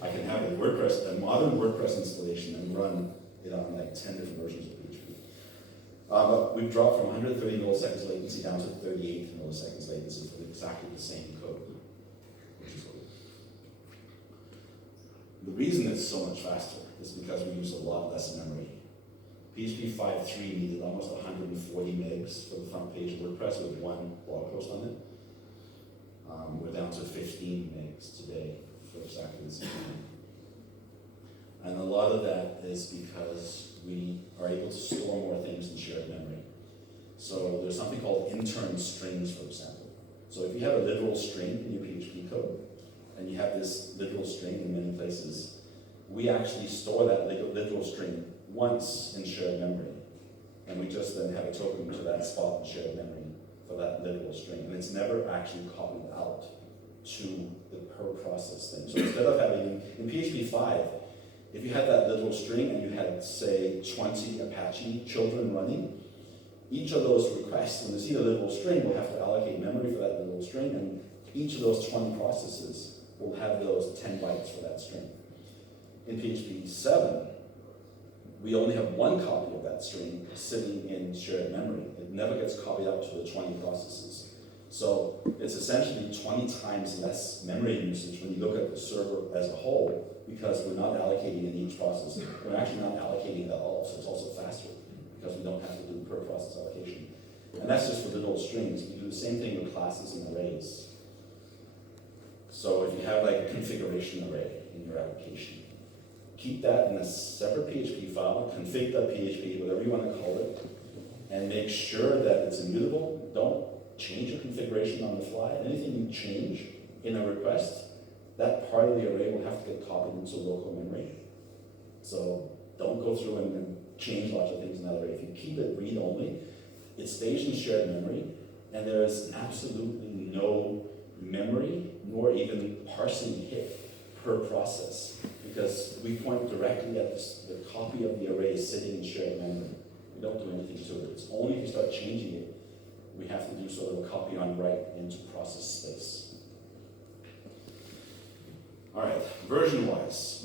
I can have a modern WordPress installation and run it on like 10 different versions of PHP. But we've dropped from 130 milliseconds latency down to 38 milliseconds latency for exactly the same code, which is cool. The reason it's so much faster is because we use a lot less memory. PHP 5.3 needed almost 140 megs for the front page of WordPress with one blog post on it. We're down to 15 megs today for exactly the same thing. And a lot of that is because we are able to store more things in shared memory. So there's something called intern strings, for example. So if you have a literal string in your PHP code, and you have this literal string in many places, we actually store that literal string once in shared memory. And we just then have a token to that spot in shared memory for that literal string. And it's never actually copied out to the per process thing. So instead of having, in PHP 5, if you had that literal string and you had, say, 20 Apache children running, each of those requests, when they see the literal string, will have to allocate memory for that literal string, and each of those 20 processes will have those 10 bytes for that string. In PHP 7, we only have one copy of that string sitting in shared memory. It never gets copied out to the 20 processes. So it's essentially 20 times less memory usage when you look at the server as a whole, because we're not allocating in each process. We're actually not allocating at all, so it's also faster because we don't have to do per process allocation. And that's just for the little strings. We do the same thing with classes and arrays. So if you have like a configuration array in your application, keep that in a separate PHP file, config.php, whatever you want to call it, and make sure that it's immutable. Don't change your configuration on the fly. Anything you change in a request, that part of the array will have to get copied into local memory. So don't go through and change lots of things in that array. If you keep it read-only, it stays in shared memory, and there is absolutely no memory nor even parsing hit per process, because we point directly at the copy of the array sitting in shared memory. We don't do anything to it. It's only if you start changing it, we have to do sort of a copy on write into process space. All right, version-wise.